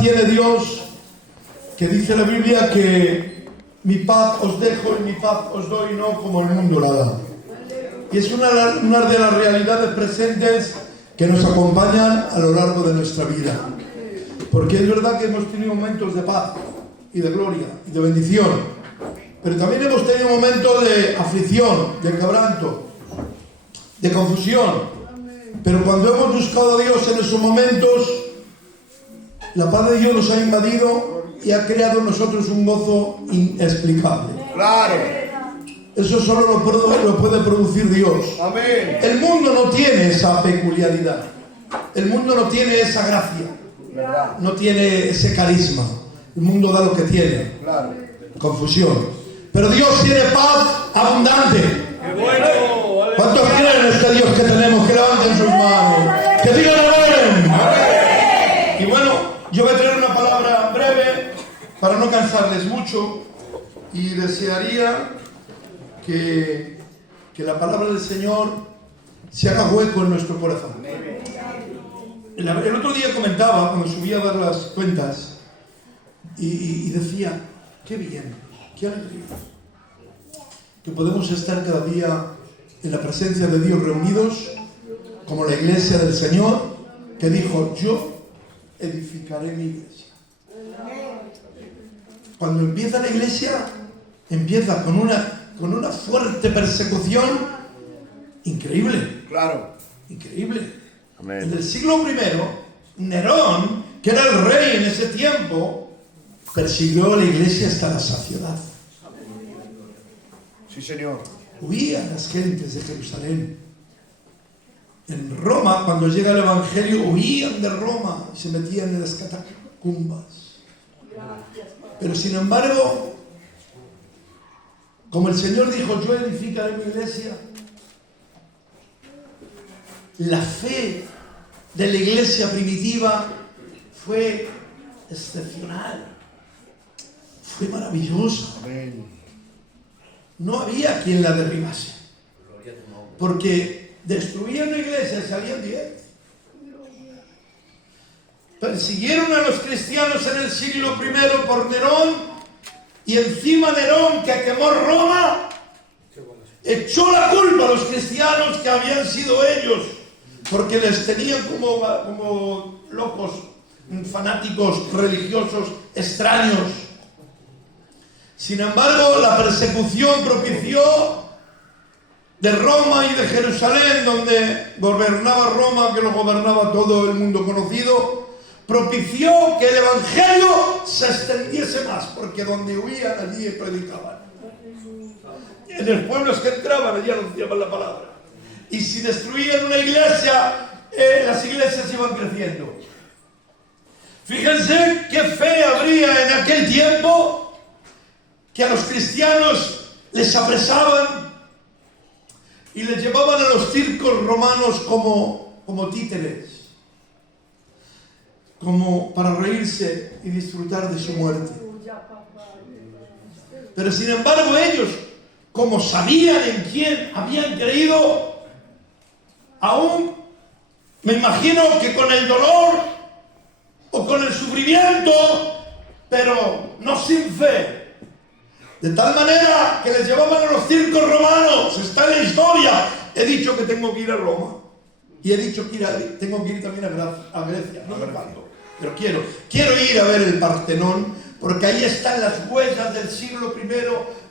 Tiene Dios, que dice la Biblia que mi paz os dejo y mi paz os doy, no como el mundo la da. Y es una de las realidades presentes que nos acompañan a lo largo de nuestra vida. Porque es verdad que hemos tenido momentos de paz y de gloria y de bendición, pero también hemos tenido momentos de aflicción, de quebranto, de confusión. Pero cuando hemos buscado a Dios en esos momentos, la paz de Dios nos ha invadido y ha creado en nosotros un gozo inexplicable. Claro. Eso solo lo puede producir Dios. Amén. El mundo no tiene esa peculiaridad. El mundo no tiene esa gracia. ¿Verdad? No tiene ese carisma. El mundo da lo que tiene. Claro. Confusión. Pero Dios tiene paz abundante. ¡Qué bueno! ¿Cuántos creen en este Dios que tenemos? Que levanten sus manos. Que digan amén. Y bueno, yo voy a traer una palabra breve para no cansarles mucho y desearía que la palabra del Señor se haga hueco en nuestro corazón. El otro día comentaba, cuando subía a ver las cuentas, y decía, qué bien, qué alegría, que podemos estar cada día en la presencia de Dios reunidos, como la iglesia del Señor, que dijo, yo edificaré mi iglesia. Cuando empieza la iglesia, empieza con una fuerte persecución increíble. Claro. Increíble. Amén. En el siglo I, Nerón, que era el rey en ese tiempo, persiguió a la iglesia hasta la saciedad. Sí, Señor. Huían las gentes de Jerusalén. En Roma, cuando llega el Evangelio, huían de Roma y se metían en las catacumbas. Pero sin embargo, como el Señor dijo, yo edificaré mi iglesia, la fe de la iglesia primitiva fue excepcional, fue maravillosa. Amén. No había quien la derribase, porque destruían una iglesia y salían 10. Persiguieron a los cristianos en el siglo I por Nerón, y encima Nerón, que quemó Roma, echó la culpa a los cristianos, que habían sido ellos, porque les tenían como locos, fanáticos religiosos extraños. Sin embargo, la persecución propició de Roma y de Jerusalén, donde gobernaba Roma, que lo gobernaba todo el mundo conocido, propició que el Evangelio se extendiese más, porque donde huían allí predicaban. En los pueblos que entraban allí anunciaban la palabra. Y si destruían una iglesia, las iglesias iban creciendo. Fíjense qué fe habría en aquel tiempo, que a los cristianos les apresaban y les llevaban a los circos romanos como títeres, como para reírse y disfrutar de su muerte. Pero sin embargo ellos, como sabían en quién habían creído, aún me imagino que con el dolor o con el sufrimiento, pero no sin fe, de tal manera que les llevaban a los circos romanos. Está en la historia. He dicho que tengo que ir a Roma, y he dicho que tengo que ir también a Grecia. No me falto, pero quiero ir a ver el Partenón, porque ahí están las huellas del siglo I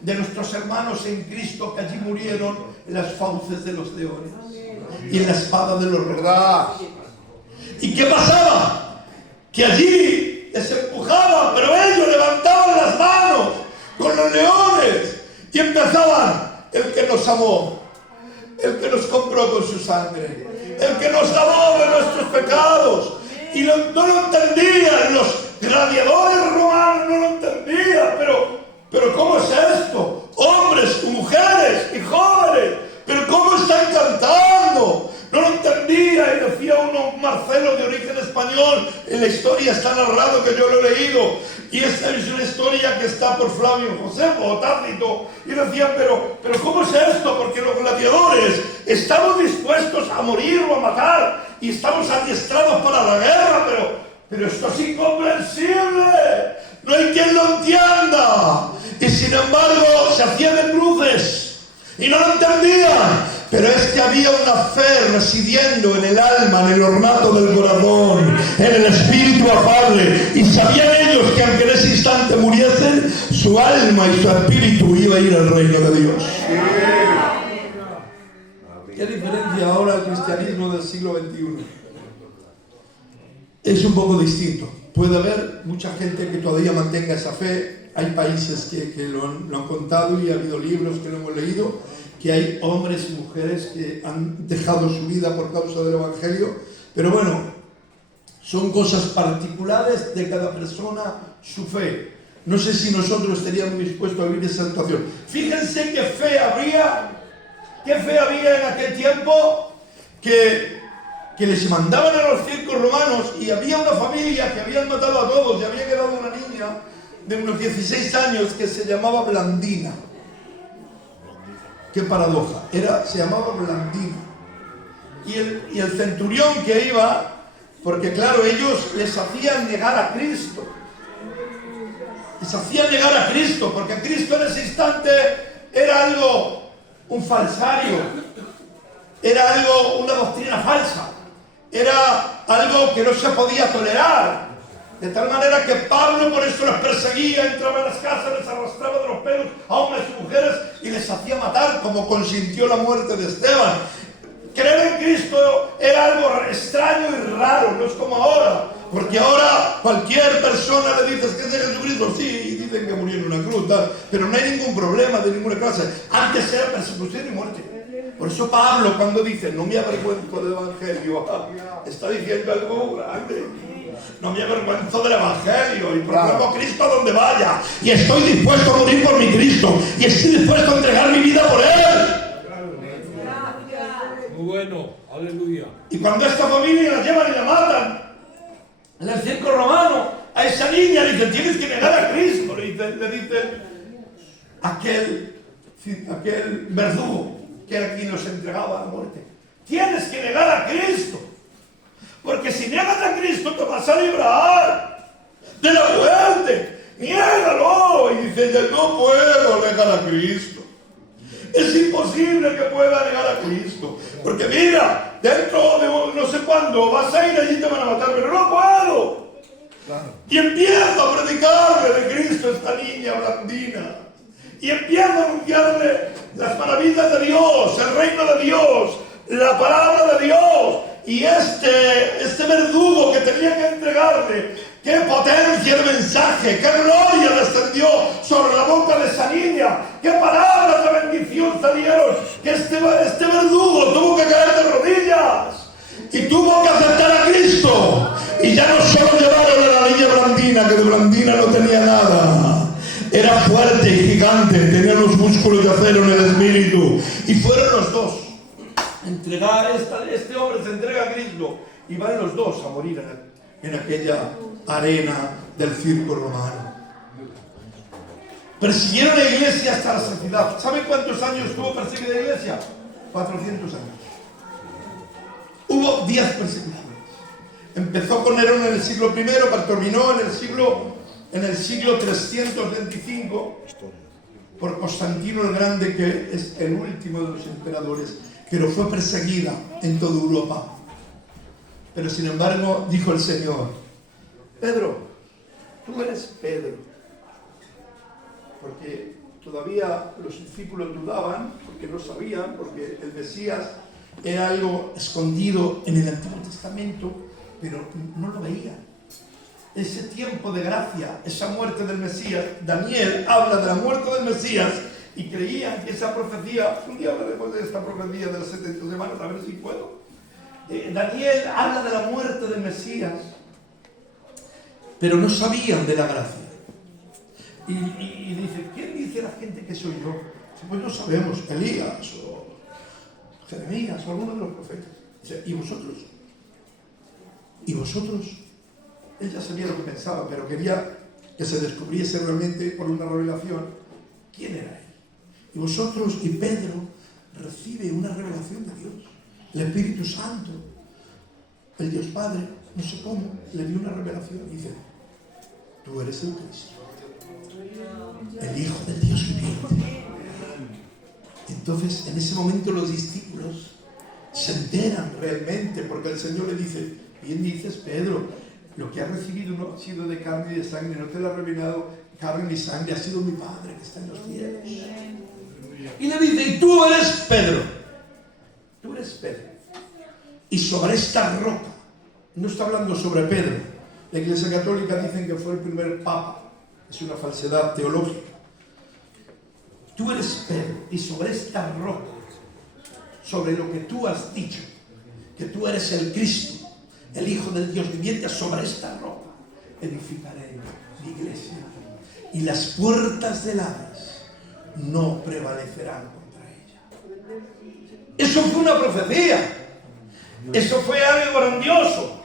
de nuestros hermanos en Cristo, que allí murieron en las fauces de los leones y en la espada de los ¿Verdad? ¿Y qué pasaba? Que allí les empujaban, pero ellos levantaban las manos con los leones y empezaban: el que nos amó, el que nos compró con su sangre, el que nos lavó de nuestros pecados. Y no lo entendían los gladiadores romanos, no lo entendían. Pero ¿cómo es esto? Hombres, mujeres y jóvenes, pero ¿cómo están cantando? No lo entendía. Y decía uno, Marcelo, de origen español, en la historia está narrado, que yo lo he leído, y esta es una historia que está por Flavio Josefo o Tácito, y decían, pero ¿cómo es esto? Porque los gladiadores estamos dispuestos a morir o a matar, y estamos adiestrados para la guerra, pero esto es incomprensible, no hay quien lo entienda. Y sin embargo se hacían de cruces y no lo entendían. Pero es que había una fe residiendo en el alma, en el ornato del corazón, en el espíritu afable. Y sabían ellos que aunque en ese instante muriesen, su alma y su espíritu iba a ir al reino de Dios. ¿Qué diferencia ahora el cristianismo del siglo XXI? Es un poco distinto. Puede haber mucha gente que todavía mantenga esa fe. Hay países que lo han contado y ha habido libros que lo hemos leído, que hay hombres y mujeres que han dejado su vida por causa del Evangelio. Pero bueno, son cosas particulares de cada persona, su fe. No sé si nosotros estaríamos dispuestos a vivir esa situación. Fíjense qué fe había en aquel tiempo que les mandaban a los circos romanos, y había una familia que habían matado a todos y había quedado una niña de unos 16 años que se llamaba Blandina. Qué paradoja, se llamaba Blandina. Y el centurión que iba, porque claro, ellos les hacían negar a Cristo. Les hacían negar a Cristo, porque Cristo en ese instante era algo, un falsario, era algo, una doctrina falsa, era algo que no se podía tolerar. De tal manera que Pablo por eso los perseguía, entraba en las casas, les arrastraba de los pelos a hombres y mujeres y les hacía matar, como consintió la muerte de Esteban. Creer en Cristo era algo extraño y raro, no es como ahora, porque ahora cualquier persona le dices que es de Jesucristo, sí, y dicen que murió en una cruz, pero no hay ningún problema de ninguna clase. Antes era persecución y muerte. Por eso Pablo, cuando dice no me avergüenzo del Evangelio, está diciendo algo grande. No me avergüenzo del Evangelio y proclamo a Cristo a donde vaya, y estoy dispuesto a morir por mi Cristo, y estoy dispuesto a entregar mi vida por Él. Muy bueno, aleluya. Y cuando esta familia la llevan y la matan en el circo romano, a esa niña le dicen tienes que negar a Cristo, le dicen aquel verdugo que era quien los entregaba a la muerte, tienes que negar a Cristo, porque si niegas a Cristo te vas a librar de la muerte. Niégalo. Y dice ella, no puedo negar a Cristo. Es imposible que pueda negar a Cristo, porque mira, dentro de no sé cuándo vas a ir allí y te van a matar, pero no puedo. Y empieza a predicarle de Cristo a esta niña Blandina, y empieza a anunciarle las maravillas de Dios, el reino de Dios, la palabra de Dios. Y este verdugo que tenía que entregarle, qué potencia de mensaje, qué gloria descendió sobre la boca de esa niña, qué palabras de bendición salieron, que este verdugo tuvo que caer de rodillas y tuvo que aceptar a Cristo. Y ya no solo llevaron a la niña Blandina, que de Blandina no tenía nada, era fuerte y gigante, tenía los músculos de acero en el espíritu, y fueron los dos. Este hombre se entrega a Cristo y van los dos a morir en aquella arena del circo romano. Persiguieron la iglesia hasta la saciedad. ¿Saben cuántos años tuvo perseguida la iglesia? 400 años. Hubo 10 persecuciones. Empezó con Nerón en el siglo I, pero terminó en el siglo 325 por Constantino el Grande, que es el último de los emperadores, pero fue perseguida en toda Europa. Pero sin embargo dijo el Señor, Pedro, tú eres Pedro, porque todavía los discípulos dudaban, porque no sabían, porque el Mesías era algo escondido en el Antiguo Testamento, pero no lo veían. Ese tiempo de gracia, esa muerte del Mesías, Daniel habla de la muerte del Mesías, y creían que esa profecía, un día hablaremos de esta profecía de las 70 semanas, a ver si puedo. Daniel habla de la muerte del Mesías, pero no sabían de la gracia. Y dice, ¿quién dice la gente que soy yo? Pues no sabemos, Elías o Jeremías o alguno de los profetas. Dice, ¿y vosotros? ¿Y vosotros? Él ya sabía lo que pensaba, pero quería que se descubriese realmente por una revelación quién era él. Y vosotros, y Pedro recibe una revelación de Dios, el Espíritu Santo, el Dios Padre, no sé cómo, le dio una revelación y dice, tú eres el Cristo, el Hijo del Dios viviente. Entonces, en ese momento los discípulos se enteran realmente, porque el Señor le dice, bien dices, Pedro, lo que has recibido no ha sido de carne y de sangre, no te lo ha revelado carne ni sangre, ha sido mi Padre que está en los cielos. Y le dice, y tú eres Pedro, tú eres Pedro, y sobre esta roca, no está hablando sobre Pedro, la Iglesia Católica dicen que fue el primer papa, es una falsedad teológica. Tú eres Pedro, y sobre esta roca, sobre lo que tú has dicho, que tú eres el Cristo, el Hijo del Dios viviente, sobre esta roca edificaré mi iglesia, y las puertas del Hades no prevalecerán contra ella. Eso fue una profecía, eso fue algo grandioso,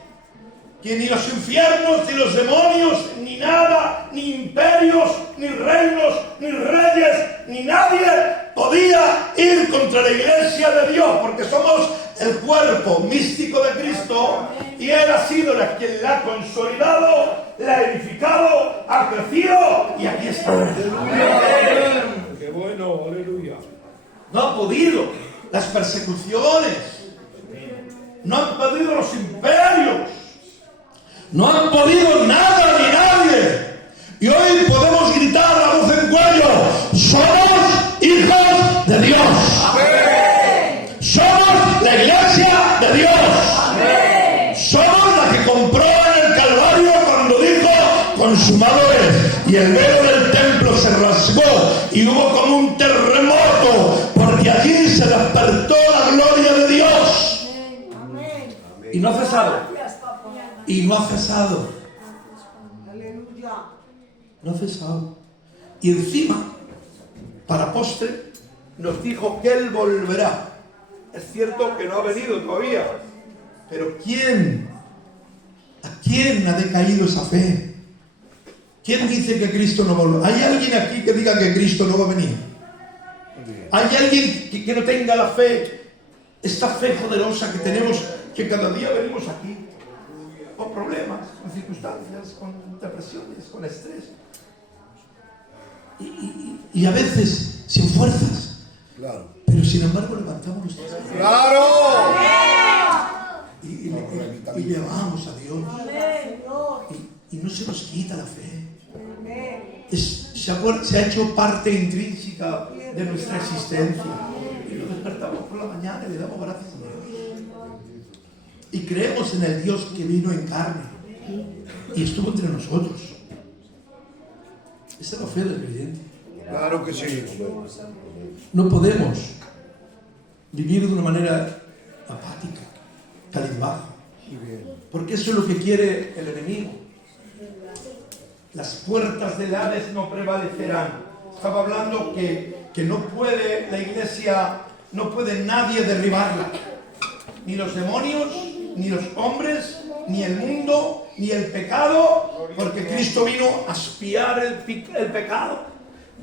que ni los infiernos, ni los demonios, ni nada, ni imperios, ni reinos, ni reyes, ni nadie podía ir contra la iglesia de Dios, porque somos el cuerpo místico de Cristo y Él ha sido quien la ha consolidado, la ha edificado, ha crecido y aquí está. ¡Qué bueno! ¡Aleluya! No han podido las persecuciones, no han podido los imperios, no han podido nada ni nadie. Y hoy podemos gritar a voz en cuello, somos hijos de Dios. ¡Amén! Somos la iglesia de Dios. ¡Amén! Somos la que compró en el Calvario cuando dijo, consumado es. Y el velo del templo se rasgó y hubo como un terremoto, porque allí se despertó la gloria de Dios. Amén. Y no ha cesado. Y no ha cesado. Aleluya. No ha cesado. Y encima, para postre, nos dijo que Él volverá. Es cierto que no ha venido todavía. Pero ¿a quién ha decaído esa fe? ¿Quién dice que Cristo no volverá? ¿Hay alguien aquí que diga que Cristo no va a venir? ¿Hay alguien que no tenga la fe? Esta fe poderosa que tenemos, que cada día venimos aquí con problemas, con circunstancias, con depresiones, con estrés. Y a veces sin fuerzas. Claro. Pero sin embargo levantamos nuestras manos. ¡Claro! Y llevamos a Dios. Y no se nos quita la fe. Se ha hecho parte intrínseca de nuestra existencia. Y lo despertamos por la mañana y le damos gracias a Dios. Y creemos en el Dios que vino en carne y estuvo entre nosotros. Esa es la fe del creyente. Claro que sí. No podemos vivir de una manera apática, cabizbaja, porque eso es lo que quiere el enemigo. Las puertas del Hades no prevalecerán. Estaba hablando que no puede la iglesia, no puede nadie derribarla. Ni los demonios, ni los hombres, ni el mundo, ni el pecado, porque Cristo vino a expiar el pecado,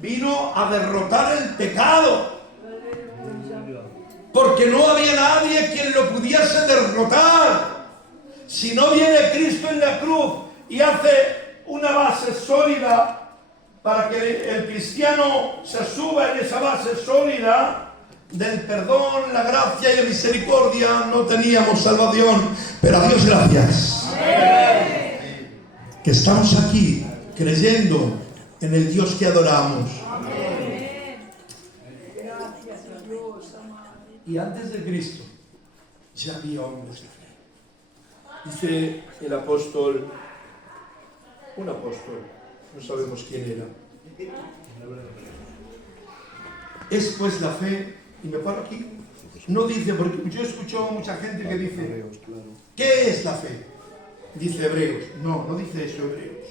vino a derrotar el pecado, porque no había nadie quien lo pudiese derrotar. Si no viene Cristo en la cruz y hace una base sólida para que el cristiano se suba en esa base sólida del perdón, la gracia y la misericordia, no teníamos salvación. Pero a Dios gracias. Amén. Que estamos aquí creyendo en el Dios que adoramos. Amén. Gracias a Dios. Y antes de Cristo ya había hombres de fe. Dice el apóstol, un apóstol, no sabemos quién era. Es pues la fe. Y me paro aquí. No dice, porque yo he escuchado a mucha gente que dice, ¿qué es la fe? Dice Hebreos. No, no dice eso Hebreos.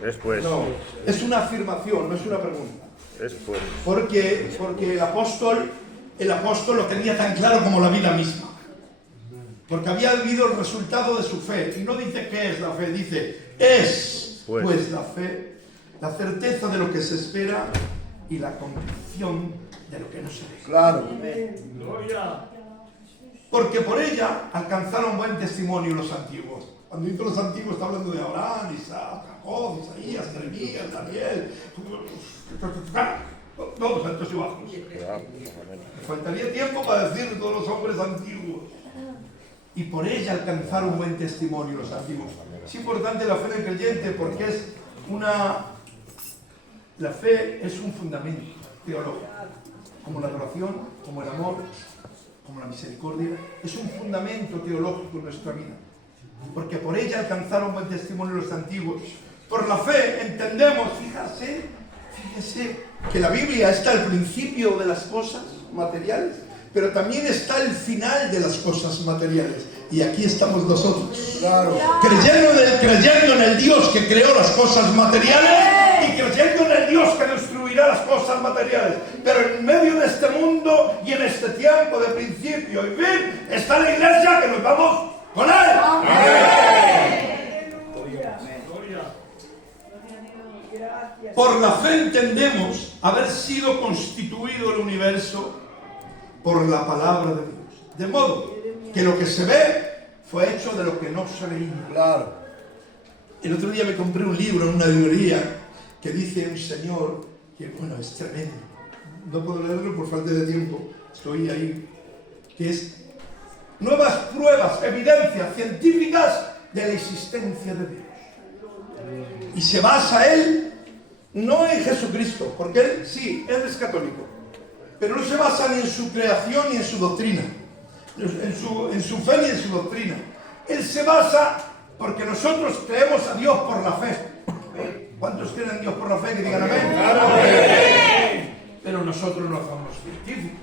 Después. No, es una afirmación, no es una pregunta. Después. Porque el apóstol lo tenía tan claro como la vida misma. Porque había vivido el resultado de su fe. Y no dice qué es la fe, dice, es pues la fe, la certeza de lo que se espera y la convicción de lo que no se ve. Claro. Gloria. porque por ella alcanzaron buen testimonio los antiguos. Cuando dice los antiguos está hablando de Abraham, Isaac, Jacob, Isaías, Jeremías, Daniel, todos altos y bajos. Me faltaría tiempo para decir todos los hombres antiguos. Y por ella alcanzaron buen testimonio los antiguos. Es importante la fe del creyente porque la fe es un fundamento teológico, como la adoración, como el amor, como la misericordia. Es un fundamento teológico en nuestra vida, porque por ella alcanzaron buen testimonio los antiguos. Por la fe entendemos, fíjese que la Biblia está al principio de las cosas materiales, pero también está al final de las cosas materiales. Y aquí estamos nosotros, claro, creyendo en el Dios que creó las cosas materiales y creyendo en el Dios que destruirá las cosas materiales. Pero en medio de este mundo y en este tiempo de principio y fin está la iglesia que nos vamos con Él. Por la fe entendemos haber sido constituido el universo por la palabra de Dios. De modo que lo que se ve fue hecho de lo que no se veía. Claro. El otro día me compré un libro en una librería que dice un señor que, bueno, es tremendo. No puedo leerlo por falta de tiempo. Estoy ahí. Que es nuevas pruebas, evidencias científicas de la existencia de Dios. Y se basa él no en Jesucristo, porque él sí, él es católico, pero no se basa ni en su creación ni en su doctrina, en su fe ni en su doctrina. Él se basa porque nosotros creemos a Dios por la fe. ¿Cuántos creen en Dios por la fe? Que digan amén. ¡Claro! Pero nosotros no somos científicos.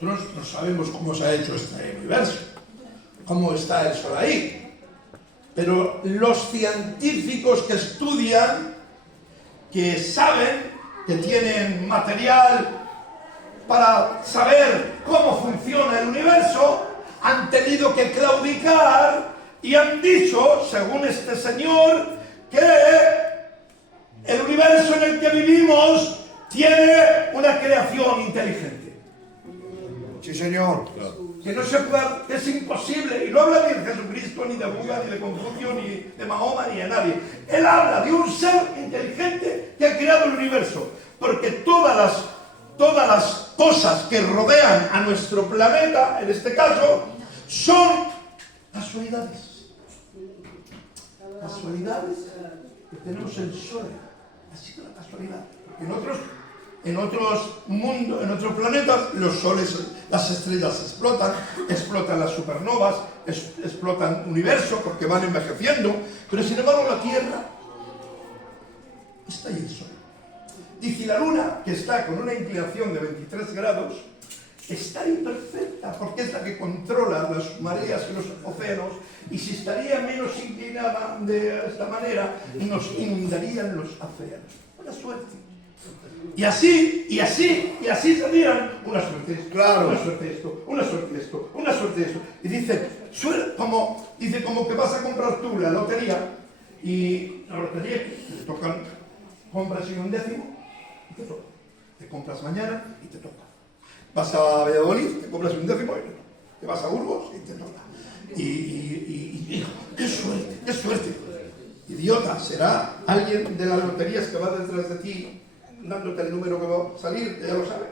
Nosotros no sabemos cómo se ha hecho este universo, cómo está el sol ahí. Pero los científicos que estudian, que saben, que tienen material para saber cómo funciona el universo, han tenido que claudicar y han dicho, según este señor, que el universo en el que vivimos tiene una creación inteligente. Sí, señor. Que no se puede, que es imposible. Y no habla ni de Jesucristo, ni de Buda, ni de Confucio, ni de Mahoma, ni de nadie. Él habla de un ser inteligente que ha creado el universo. Porque todas las cosas que rodean a nuestro planeta, en este caso, son casualidades. Casualidades que tenemos el Sol. Ha sido la casualidad. En otros mundos, en otros planetas, los soles, las estrellas explotan las supernovas, explotan universo porque van envejeciendo, pero sin embargo la Tierra está ahí el Sol. Dice la Luna, que está con una inclinación de 23 grados, está imperfecta porque es la que controla las mareas y los océanos, y si estaría menos inclinada de esta manera, nos inundarían los océanos. Buena suerte. Y así serían una suerte esto, claro, una suerte esto, una suerte esto, una suerte esto. Y dice como que vas a comprar tú la lotería, y la lotería te tocan, compras en un décimo y te toca. Te compras mañana y te toca. Vas a Valladolid, te compras en un décimo y te toca. Te vas a Burgos y te toca. Y qué suerte, qué suerte. Idiota, será alguien de las loterías que va detrás de ti dándote el número que va a salir, que ya lo sabe.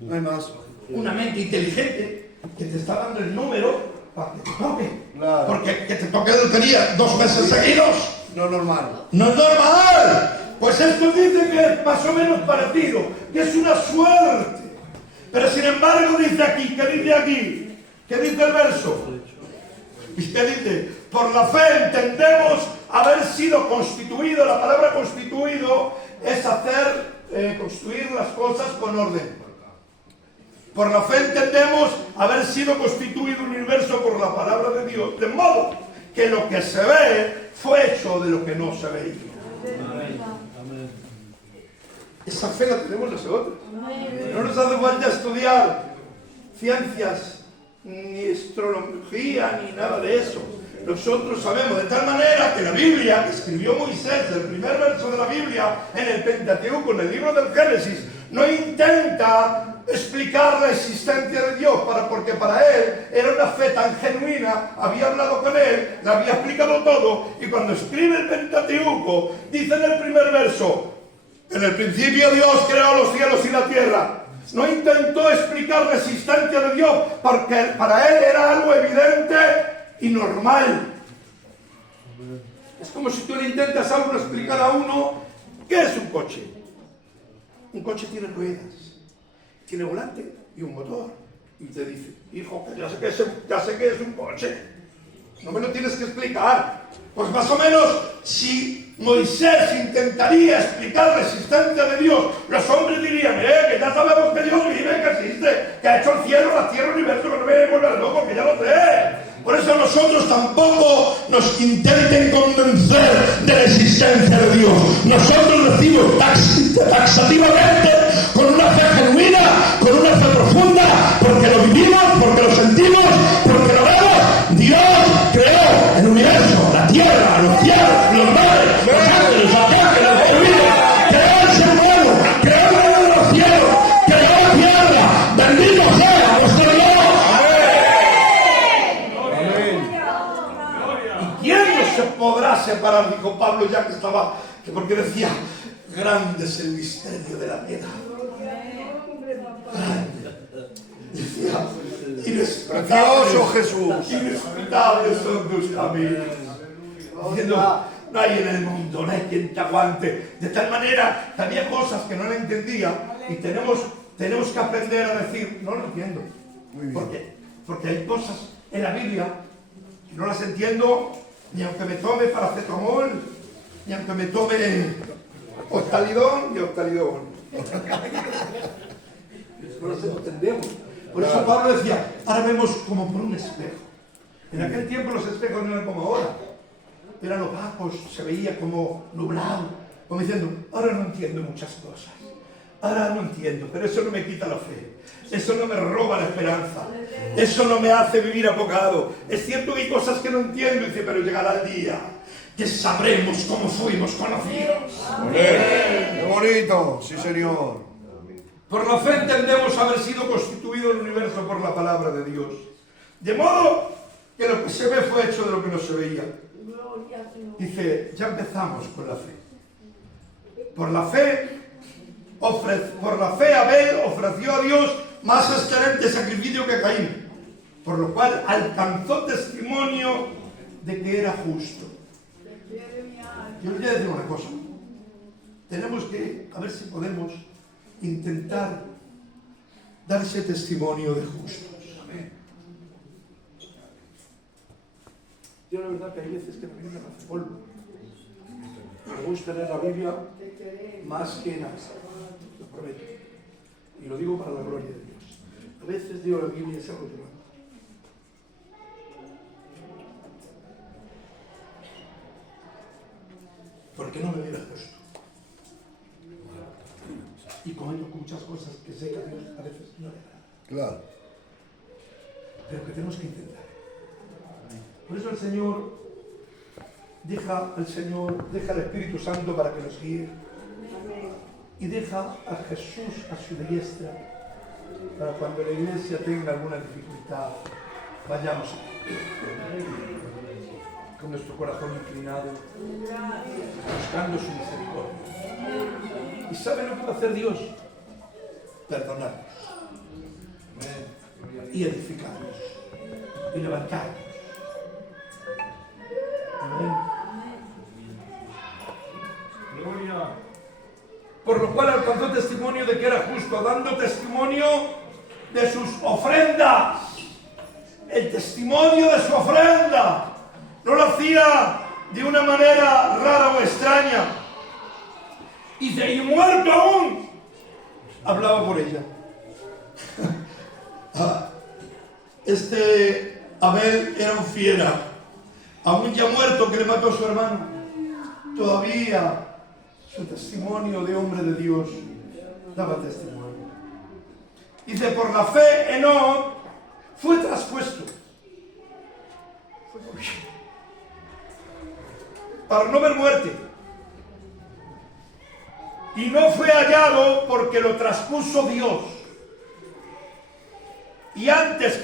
No hay más. Una mente inteligente que te está dando el número para que te toque. Claro. Porque que te toque la lotería 2 meses seguidos. No es normal. ¡No es normal! Pues esto dice que es más o menos parecido, que es una suerte. Pero sin embargo dice aquí, ¿qué dice aquí? ¿Qué dice el verso? ¿Y qué dice? Por la fe entendemos haber sido constituido. La palabra constituido es construir las cosas con orden. Por la fe entendemos haber sido constituido un universo por la palabra de Dios, de modo que lo que se ve fue hecho de lo que no se veía. Amén. Esa fe la tenemos nosotros. No nos hace falta estudiar ciencias, ni astrología, ni nada de eso. Nosotros sabemos de tal manera que la Biblia, que escribió Moisés, el primer verso de la Biblia, en el Pentateuco, en el libro del Génesis, no intenta explicar la existencia de Dios, porque para él era una fe tan genuina, había hablado con él, le había explicado todo, y cuando escribe el Pentateuco, dice en el primer verso, en el principio Dios creó los cielos y la tierra. No intentó explicar la existencia de Dios, porque para él era algo evidente y normal. Es como si tú le intentas a uno explicar a uno qué es un coche. Un coche tiene ruedas, tiene volante y un motor. Y te dice, hijo, ya sé que es un coche. No me lo tienes que explicar. Pues más o menos, si Moisés intentaría explicar la existencia de Dios, los hombres dirían, que ya sabemos que Dios vive, que existe, que ha hecho el cielo, la tierra, el universo, que no me vuelvas loco, que ya lo sé. Por eso nosotros tampoco nos intenten convencer de la existencia de Dios. Nosotros decimos taxativamente, con una fe genuina, con una fe profunda, porque lo vivimos, porque lo sentimos, porque lo vemos. Dios creó el universo, la tierra, los cielos, los mares, los ángeles, los arcángeles, los querubines, creó el ser humano, creó el reino de los cielos, creó la tierra. Bendito sea nuestro Dios. ¿Quién no se podrá separar? Dijo Pablo, ya que estaba, porque decía, grande es el misterio de la piedad. Decía, Precioso Jesús. inexplicables son tus caminos. Diciendo, no hay en el mundo, no hay quien te aguante. De tal manera que había cosas que no le entendía y tenemos que aprender a decir, no lo entiendo. Porque hay cosas en la Biblia que no las entiendo, ni aunque me tome paracetamol, ni aunque me tome Octalidón y Octalidón. No las entendemos. Por eso Pablo decía, ahora vemos como por un espejo. En aquel tiempo los espejos no eran como ahora. Eran opacos, se veía como nublado. Como diciendo, ahora no entiendo muchas cosas. Ahora no entiendo, pero eso no me quita la fe. Eso no me roba la esperanza. Eso no me hace vivir apocado. Es cierto que hay cosas que no entiendo, dice, pero llegará el día que sabremos cómo fuimos conocidos. ¡Qué bonito! Sí, Señor. Por la fe entendemos haber sido constituido el universo por la palabra de Dios. De modo que lo que se ve fue hecho de lo que no se veía. Dice, ya empezamos con la fe. Por la fe Abel ofreció a Dios más excelente sacrificio que Caín, por lo cual alcanzó testimonio de que era justo. Yo les voy a decir una cosa. Tenemos que, a ver si podemos intentar dar ese testimonio de justos. Yo la verdad que hay veces que la Biblia me hace polvo. Me gusta leer la Biblia más que nada, lo prometo. Y lo digo para la gloria de Dios. A veces digo la Biblia es algo que no. Porque no me viera justo. Y cometo muchas cosas que sé que a Dios a veces no le agrada. Claro. Pero que tenemos que intentar. Por eso el Señor deja al Espíritu Santo para que nos guíe. Y deja a Jesús a su diestra para cuando la iglesia tenga alguna dificultad, vayamos con nuestro corazón inclinado, buscando su misericordia. ¿Y sabe lo que va a hacer Dios? Perdonarnos y edificarnos y levantarnos. Amén. Gloria. Por lo cual alcanzó testimonio de que era justo, dando testimonio de sus ofrendas. El testimonio de su ofrenda. No lo hacía de una manera rara o extraña. Y muerto aún, hablaba por ella. Este Abel era un fiera. Aún ya muerto, que le mató a su hermano. Todavía su testimonio de hombre de Dios daba testimonio. Dice, por la fe Enoc fue traspuesto para no ver muerte, y no fue hallado porque lo traspuso Dios.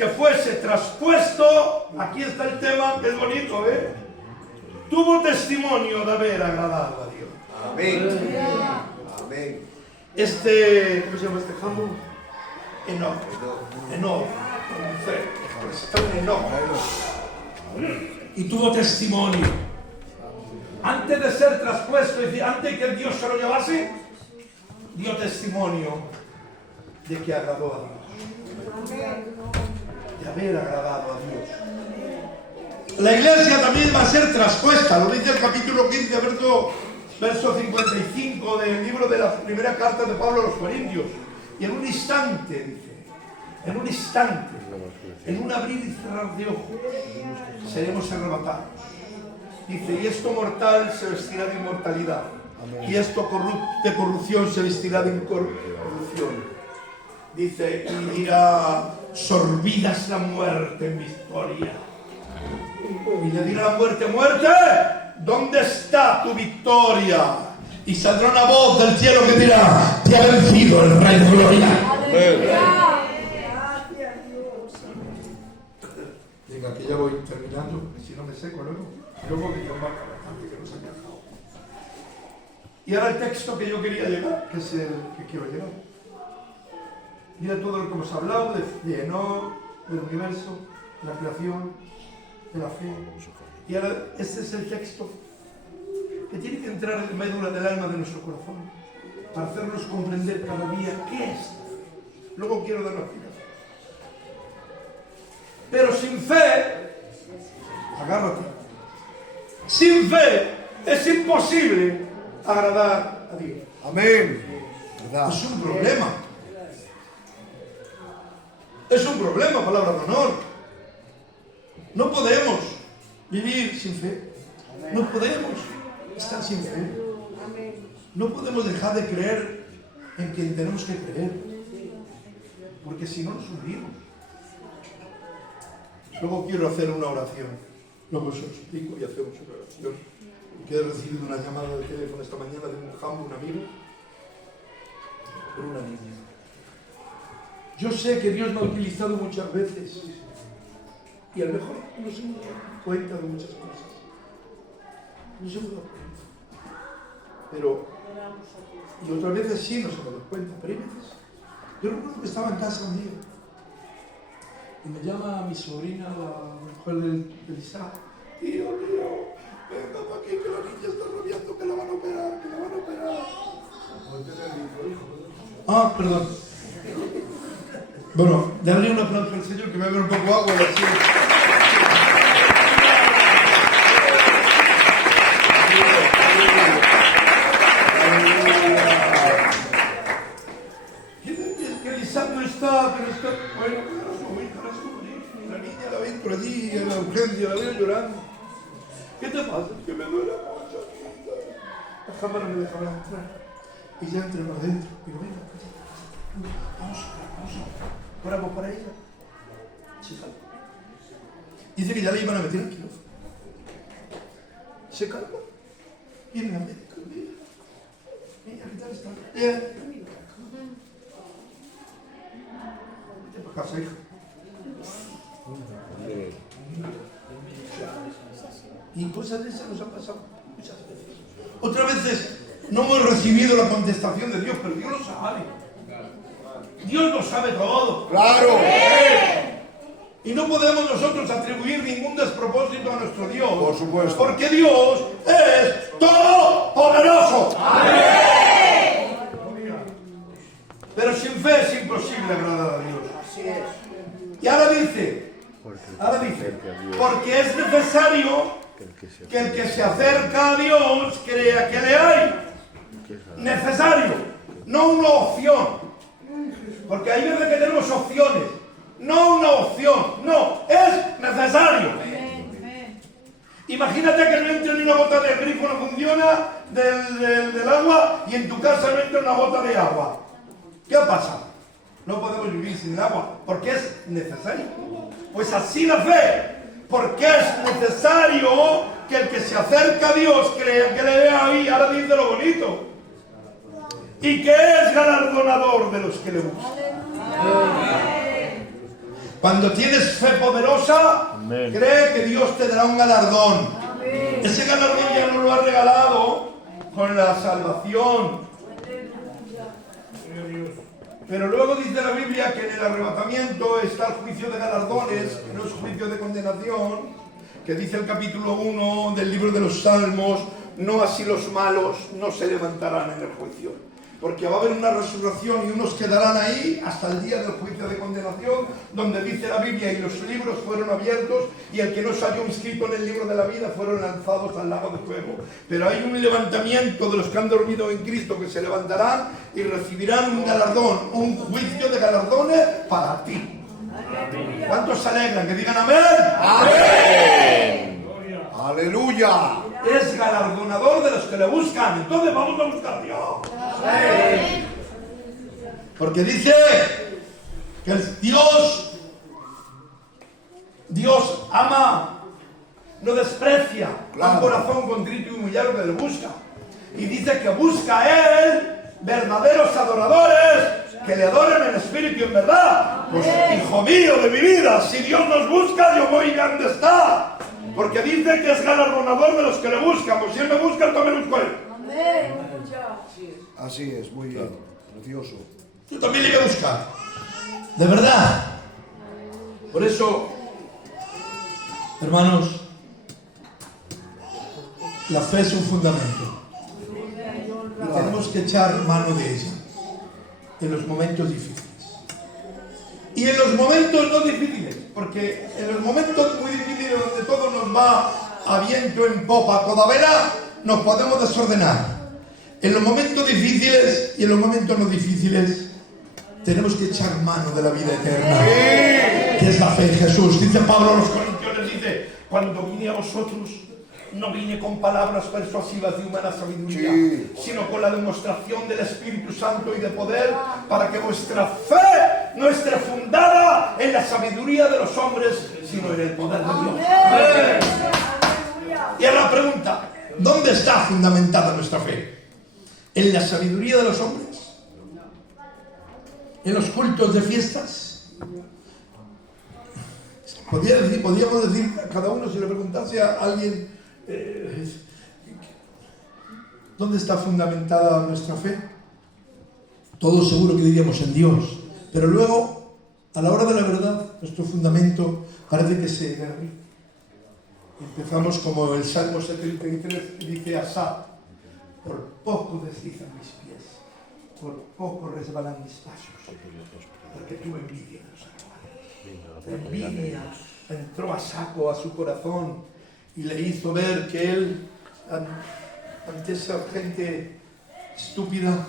que fuese traspuesto, aquí está el tema, es bonito, tuvo testimonio de haber agradado a Dios. Amén. Amén. ¿Cómo se llama este jambo? Enoch. Está un Enoch. Y tuvo testimonio. Antes de ser traspuesto, es decir, antes que Dios se lo llevase, dio testimonio de que agradó a Dios. De haber agradado a Dios. La iglesia también va a ser traspuesta, lo dice el capítulo 15, verso 55 del libro de la primera carta de Pablo a los Corintios. Y en un instante, dice, en un abrir y cerrar de ojos, seremos arrebatados. Dice, y esto mortal se vestirá de inmortalidad. Amén. Y esto de corrupción se vestirá de incorrupción. Dice, y dirá, sorbidas la muerte en victoria. Y le dirá la muerte, muerte, ¿dónde está tu victoria? Y saldrá una voz del cielo que dirá, te ha vencido el Rey de Gloria. Venga, que ya voy terminando, porque si no me seco luego que te va bastante que no se ha quejado. Y ahora el texto que yo quería llegar, que es el que quiero llegar. Mira todo lo que hemos hablado de Enoch, del universo, de la creación, de la fe. Y ahora este es el texto que tiene que entrar en la médula del alma de nuestro corazón para hacernos comprender cada día qué es. Luego quiero dar la explicación. Pero sin fe, agárrate, sin fe es imposible agradar a Dios. Amén. ¿Verdad? Es un problema. Es un problema, palabra de honor. No podemos vivir sin fe. No podemos estar sin fe. No podemos dejar de creer en quien tenemos que creer. Porque si no nos hundimos. Luego quiero hacer una oración. Luego os explico y hacemos una oración. Que he recibido una llamada de teléfono esta mañana de un jambo, un amigo, por una niña. Yo sé que Dios me ha utilizado muchas veces y a lo mejor no se me da cuenta de muchas cosas. No se me da cuenta. Pero, y otras veces sí no se me da cuenta, pero hay veces. Yo recuerdo que estaba en casa un día y me llama mi sobrina, la mujer del Isaac. Tío, venga para aquí que la niña está rabiando, que la van a operar, que la van a operar. Ah, perdón. Bueno, darle un aplauso al Señor que me va a ver un poco agua. Así. Que el Isaac no está, que no está. Bueno, la niña la ven por allí, en la urgencia, la veo llorando. ¿Qué te pasa? Es que me duele mucho. La cámara me dejaba entrar. Y ya entré por dentro. Digo, venga, vamos a oramos para ella. Se calma. Dice que ya le iban a meter al quirófano. Se calma. Viene la médica. Mira, ¿qué tal está? Bien. Vete para casa, hija. Y cosas de esas nos han pasado muchas veces. Otras veces no hemos recibido la contestación de Dios, pero Dios lo sabe. Dios lo sabe todo. ¡Claro! Y no podemos nosotros atribuir ningún despropósito a nuestro Dios. Por supuesto. Porque Dios es todopoderoso. ¡Amén! Pero sin fe es imposible agradar a Dios. Así es. Y ahora dice, porque es necesario que el que se acerca a Dios crea que le hay. Necesario, no una opción. Porque hay veces que tenemos opciones, no una opción, no, es necesario. Imagínate que no entre ni una gota de grifo, no funciona del agua y en tu casa no entra una gota de agua. ¿Qué pasa? No podemos vivir sin agua, porque es necesario. Pues así la fe, porque es necesario que el que se acerca a Dios crea que le vea ahí, ahora dice lo bonito. Y que es galardonador de los que le buscan. Cuando tienes fe poderosa, Amén. cree que Dios te dará un galardón. Ese galardón ya nos lo ha regalado con la salvación. Pero luego dice la Biblia que en el arrebatamiento está el juicio de galardones, que no es juicio de condenación, que dice el capítulo 1 del libro de los Salmos, no así los malos no se levantarán en el juicio. Porque va a haber una resurrección y unos quedarán ahí hasta el día del juicio de condenación, donde dice la Biblia, y los libros fueron abiertos, y el que no salió inscrito en el libro de la vida fueron lanzados al lago de fuego. Pero hay un levantamiento de los que han dormido en Cristo, que se levantarán y recibirán un galardón, un juicio de galardones para ti. ¿Cuántos se alegran? Que digan amén. Amén. Aleluya. Es galardonador de los que le buscan. Entonces vamos a buscar a Dios. Porque dice que Dios ama, no desprecia a un corazón contrito y humillado que le busca. Y dice que busca a Él verdaderos adoradores que le adoren en espíritu y en verdad. Pues, hijo mío de mi vida, si Dios nos busca, yo voy a donde está. Porque dice que es galardonador de los que le buscan. Pues si Él me busca, yo también busco a Él. Así es, muy bien. Precioso. Yo también le voy a buscar. De verdad. Por eso, hermanos, la fe es un fundamento. Y tenemos que echar mano de ella en los momentos difíciles. Y en los momentos no difíciles, porque en los momentos muy difíciles donde todo nos va a viento en popa, a toda vela, nos podemos desordenar. En los momentos difíciles y en los momentos no difíciles tenemos que echar mano de la vida eterna, que es la fe en Jesús. Dice Pablo a los Corintios, les dice: cuando vine a vosotros, no vine con palabras persuasivas de humana sabiduría, sino con la demostración del Espíritu Santo y de poder, para que vuestra fe no esté fundada en la sabiduría de los hombres, sino en el poder de Dios. Y ahora la pregunta: ¿dónde está fundamentada nuestra fe? ¿En la sabiduría de los hombres? ¿En los cultos de fiestas? Podríamos decir, cada uno, si le preguntase a alguien, ¿dónde está fundamentada nuestra fe? Todos seguro que diríamos en Dios. Pero luego, a la hora de la verdad, nuestro fundamento parece que se derriba. Empezamos como el Salmo 73 dice Asaf: por poco deslizan mis pies, por poco resbalan mis pasos, porque tuve envidia de los animales. La envidia entró a saco a su corazón y le hizo ver que él, ante esa gente estúpida,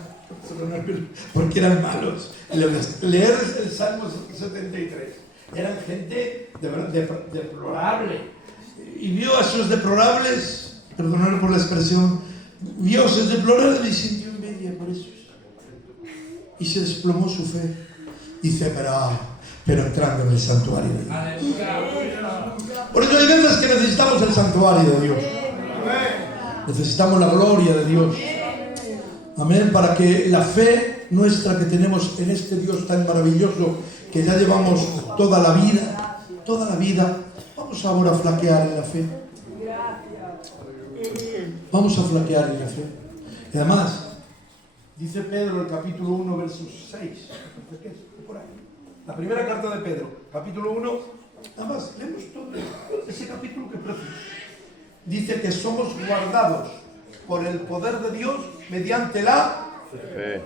porque eran malos. Leer el Salmo 73, eran gente deplorable, y vio a esos deplorables, perdonad por la expresión, vio a esos deplorables y sintió envidia por eso, y se desplomó su fe. Dice: pero entrando en el santuario de Dios. Por eso hay veces que necesitamos el santuario de Dios. Necesitamos la gloria de Dios. Amén. Para que la fe nuestra que tenemos en este Dios tan maravilloso, que ya llevamos toda la vida, vamos ahora a flaquear en la fe. Vamos a flaquear en la fe. Y además, dice Pedro, el capítulo 1, versos 6. ¿Qué es? Por ahí. La primera carta de Pedro, capítulo 1. Nada más, leemos todo ese capítulo, que precioso. Dice que somos guardados por el poder de Dios mediante la fe.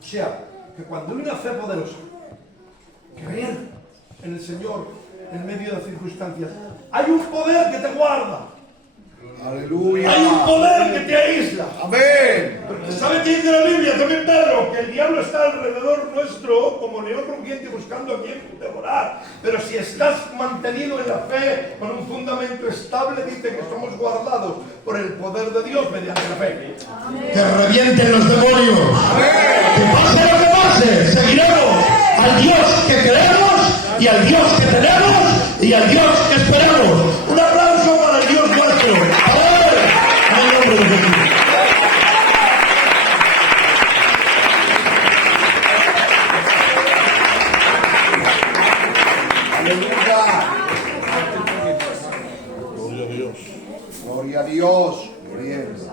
O sea, que cuando hay una fe poderosa, creer en el Señor en medio de las circunstancias, hay un poder que te guarda. Aleluya. Hay un poder que te aísla. Amén. Porque ¿sabe qué dice la Biblia? También Pedro, que el diablo está alrededor nuestro como león rugiente buscando a quien devorar. Pero si estás mantenido en la fe, con un fundamento estable, dice que somos guardados por el poder de Dios mediante la fe. Amén. Que revienten los demonios. Amén. Que pase lo que pase, seguiremos al Dios que creemos y al Dios que tenemos y al Dios que esperamos. Un aplauso para el Dios nuestro. ¡Amén! En el nombre de Jesús. Gloria a Dios. Muy bien.